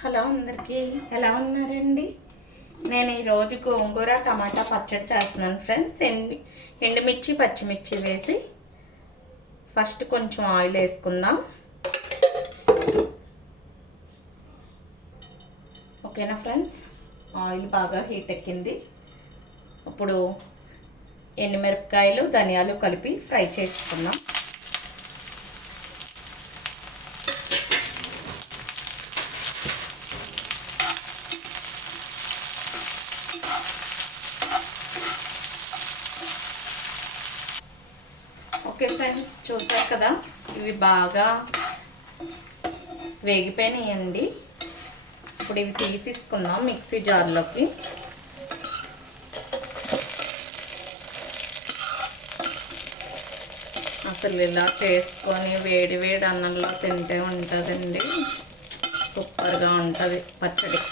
Hello అందరికీ, ఎలా ఉన్నారండి? నేను ఈరోజు గోంగూర టమాటా పచ్చడి చేస్తున్నాను ఫ్రెండ్స్. ఎండుమిర్చి పచ్చిమిర్చి వేసి ఫస్ట్ కొంచెం ఆయిల్ వేసుకుందాం. ఓకేనా ఫ్రెండ్స్, ఆయిల్ బాగా హీట్ ఎక్కింది. ఇప్పుడు ఎండుమిరపకాయలు ధనియాలు కలిపి ఫ్రై చేసుకుందాం. ఓకే ఫ్రెండ్స్, చూసారు కదా, ఇవి బాగా వేగిపోయినాయండి. ఇప్పుడు ఇవి తీసేసుకుందాం మిక్సీ జార్లోకి. అసలు ఇలా చేసుకొని వేడి వేడి అన్నంలో తింటే ఉంటుందండి, సూపర్గా ఉంటుంది పచ్చడి.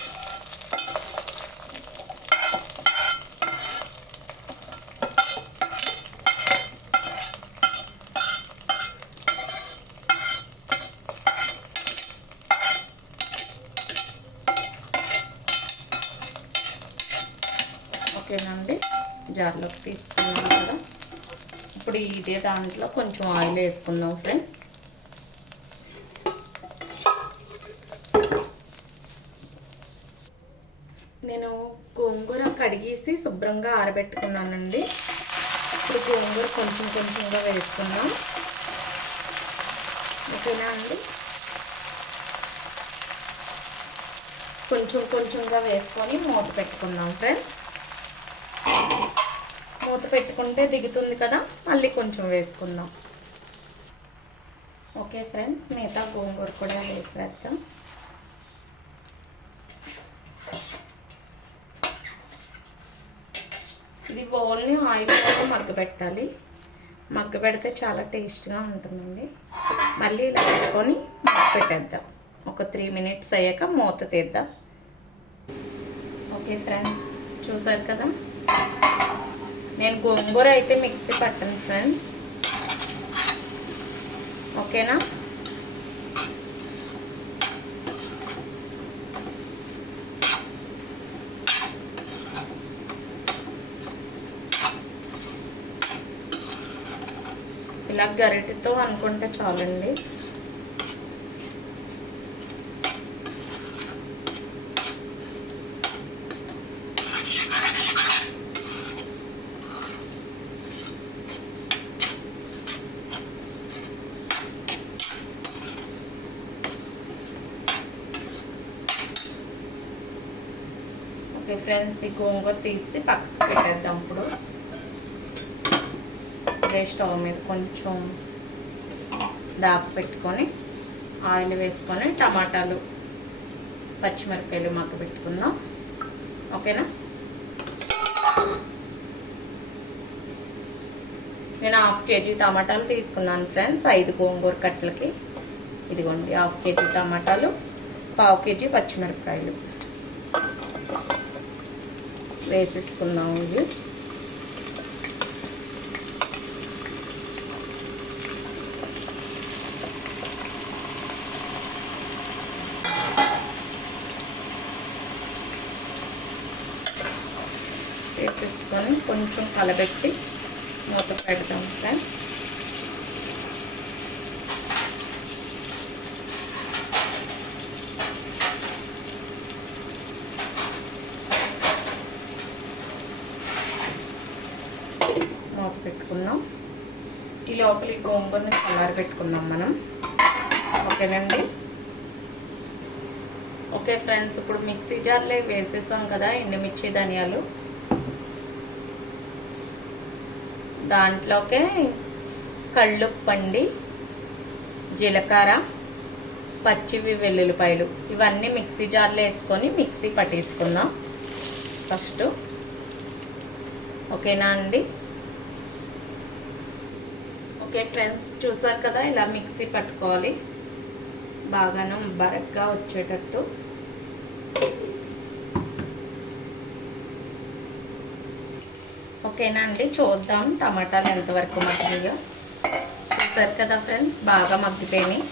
ఓకేనండి, జార్లోకి తీసుకున్నాం కదా. ఇప్పుడు ఇదే దాంట్లో కొంచెం ఆయిల్ వేసుకుందాం ఫ్రెండ్స్. నేను గోంగూర కడిగేసి శుభ్రంగా ఆరబెట్టుకున్నానండి. ఇప్పుడు గోంగూర కొంచెం కొంచెంగా వేసుకుందాం. ఓకేనా అండి, కొంచెం కొంచెంగా వేసుకొని మూత పెట్టుకుందాం ఫ్రెండ్స్. మూత పెట్టుకుంటే దిగుతుంది కదా, మళ్ళీ కొంచెం వేసుకుందాం. ఓకే ఫ్రెండ్స్, మిగతా గోంగూర కూడా వేసేద్దాం. ఇది ఓన్లీ ఆయిల్ మగ్గబెట్టాలి. మగ్గబెడితే చాలా టేస్ట్గా ఉంటుందండి. మళ్ళీ ఇలా పెట్టుకొని పెట్టేద్దాం. ఒక 3 minutes అయ్యాక మూత తీద్దాం. ఓకే ఫ్రెండ్స్, చూసారు కదా, నేను గోంగూర అయితే మిక్సీ పట్టాను ఫ్రెండ్స్. ఓకేనా, ఇలా గరిటెతో అనుకుంటే చాలండి. ఓకే ఫ్రెండ్స్, ఈ గోంగూర తీసి పక్కకు పెట్టేద్దాం. ఇప్పుడు ఇదే స్టవ్ మీద కొంచెం దాకా పెట్టుకొని ఆయిల్ వేసుకొని టమాటాలు పచ్చిమిరపకాయలు మగ్గ పెట్టుకుందాం. ఓకేనా, నేను 1/2 kg టమాటాలు తీసుకున్నాను ఫ్రెండ్స్ 5 గోంగూర కట్టలకి. ఇదిగోండి 1/2 kg టమాటాలు, 1/2 kg పచ్చిమిరపకాయలు వేసేసుకుందాం. ఇది వేసేసుకొని కొంచెం కలబెట్టి మూత పెడతాం ఫ్రెండ్స్. మూత పెట్టుకుందాం. ఈ లోపల ఈ గోంగూరని చల్లారి పెట్టుకుందాం మనం. ఓకేనండి. ఓకే ఫ్రెండ్స్, ఇప్పుడు మిక్సీ జార్లో వేసేసాం కదా ఎండుమిర్చి ధనియాలు. దాంట్లోకే కళ్ళుప్పండి, జీలకర్ర, పచ్చివి వెల్లుల్లిపాయలు ఇవన్నీ మిక్సీ జార్లో వేసుకొని మిక్సీ పట్టేసుకుందాం ఫస్ట్. ఓకేనా అండి. ఓకే ఫ్రెండ్స్, చూసారు కదా, ఇలా మిక్సీ పట్టుకోవాలి, బాగాను బరగ్గా వచ్చేటట్టు. ఓకేనా అండి, చూద్దాం టమాటాలు ఎంతవరకు మగ్గినాయో. చూసారు కదా ఫ్రెండ్స్, బాగా మగ్గిపోయినాయి.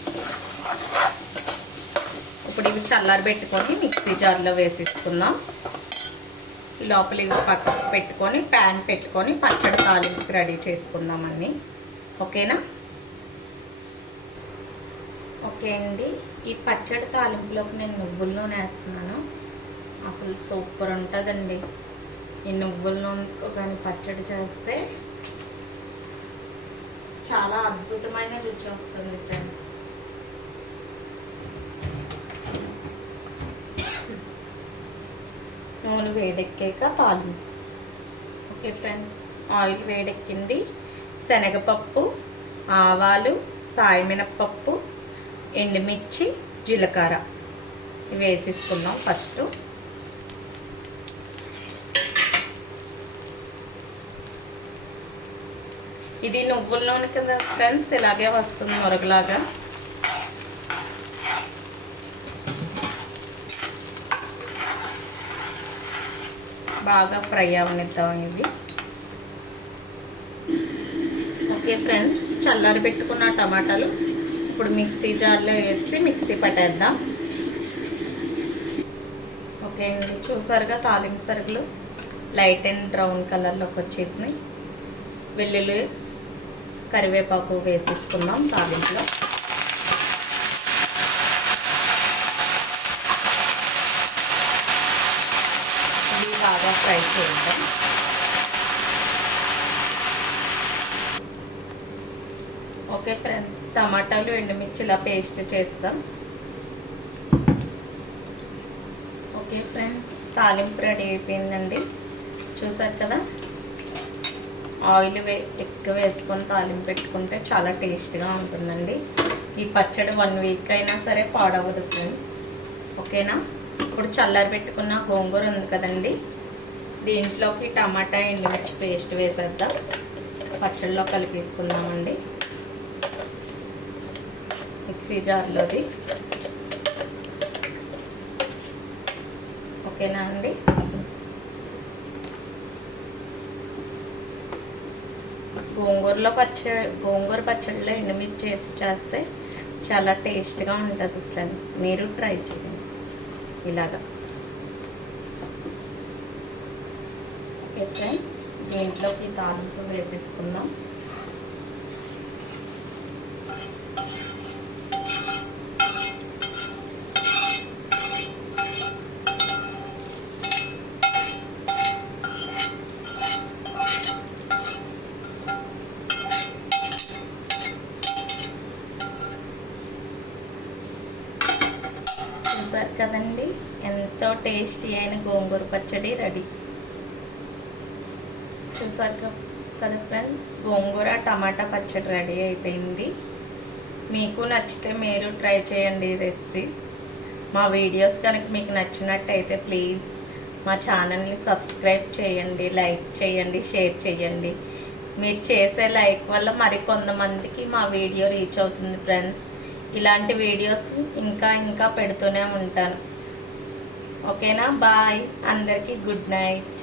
ఇప్పుడు ఇవి చల్లారబెట్టుకొని మిక్సీ జార్లో వేసేసుకుందాం. లోపల ఇవి పక్కకు పెట్టుకొని ప్యాన్ పెట్టుకొని పచ్చడి తాలింపుకి రెడీ చేసుకుందామండి. ఓకేనా? ఓకే అండి, ఈ పచ్చడి తాలింపులోకి నేను నువ్వుల నూనె వేస్తున్నాను. అసలు సూపర్ ఉంటుందండి. ఈ నువ్వుల నూనెతో కానీ పచ్చడి చేస్తే చాలా అద్భుతమైన రుచి వస్తుంది ఫ్రెండ్స్. నూనె వేడెక్కాక తాలింపు. ఓకే ఫ్రెండ్స్, ఆయిల్ వేడెక్కింది. శనగపప్పు, ఆవాలు, సాయమినపప్పు, ఎండుమిర్చి, జీలకర్ర ఇవి వేసేసుకున్నాం ఫస్ట్. ఇది నువ్వుల నూనె కదా ఫ్రెండ్స్, ఇలాగే వస్తుంది నొరగలాగా. బాగా ఫ్రై అవనిద్దాం ఇది. ఓకే ఫ్రెండ్స్, చల్లారి పెట్టుకున్న టమాటాలు ఇప్పుడు మిక్సీ జార్లో వేసి మిక్సీ పట్టేద్దాం. ఓకే అండి, చూసారుగా తాలింపు సరుకులు లైట్ అండ్ బ్రౌన్ కలర్లోకి వచ్చేసినాయి. వెల్లుల్లి, కరివేపాకు వేసేసుకుందాం తాలింపులో. ఇవి బాగా ఫ్రై చేద్దాం. ఓకే ఫ్రెండ్స్, టమాటాలు, ఎండుమిర్చి ఇలా పేస్ట్ చేస్తాం. ఓకే ఫ్రెండ్స్, తాలింపు రెడీ అయిపోయిందండి. చూసారు కదా, ఆయిల్ ఎక్కువ వేసుకొని తాలింపు పెట్టుకుంటే చాలా టేస్ట్గా ఉంటుందండి. ఈ పచ్చడి 1 వీక్ అయినా సరే పాడవదు ఫ్రెండ్స్. ఓకేనా? ఇప్పుడు చల్లారి పెట్టుకున్న గోంగూర ఉంది కదండి, దీంట్లోకి టమాటా, ఎండుమిర్చి పేస్ట్ వేసేద్దాం. పచ్చడిలో కలిపేసుకుందామండి మిక్సీ జార్లోది. ఓకేనా అండి? గోంగూర పచ్చడిలో ఎండుమిర్చి వేసి చేస్తే చాలా టేస్ట్గా ఉంటుంది ఫ్రెండ్స్. మీరు ట్రై చేయండి ఇలాగా. ఓకే ఫ్రెండ్స్, దీంట్లోకి తాలింపు వేసేసుకుందాం. చూసారు కదండి, ఎంతో టేస్టీ అయిన గోంగూర పచ్చడి రెడీ. చూసారు కదా ఫ్రెండ్స్, గోంగూర టమాటా పచ్చడి రెడీ అయిపోయింది. మీకు నచ్చితే మీరు ట్రై చేయండి ఈ రెసిపీ. మా వీడియోస్ కనుక మీకు నచ్చినట్టయితే ప్లీజ్ మా ఛానల్ని సబ్స్క్రైబ్ చేయండి, లైక్ చేయండి, షేర్ చేయండి. మీరు చేసే లైక్ వల్ల మరికొంతమందికి మా వీడియో రీచ్ అవుతుంది ఫ్రెండ్స్. ఇలాంటి వీడియోస్ ఇంకా పెడుతూనే ఉంటాను. ఓకేనా? బాయ్, అందరికీ గుడ్ నైట్.